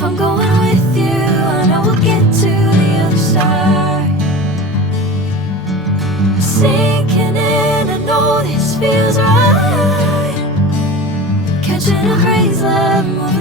If I'm going with you, I know we'll get to the other side. Sinking in, I know this feels right. Catching a crazy love, moving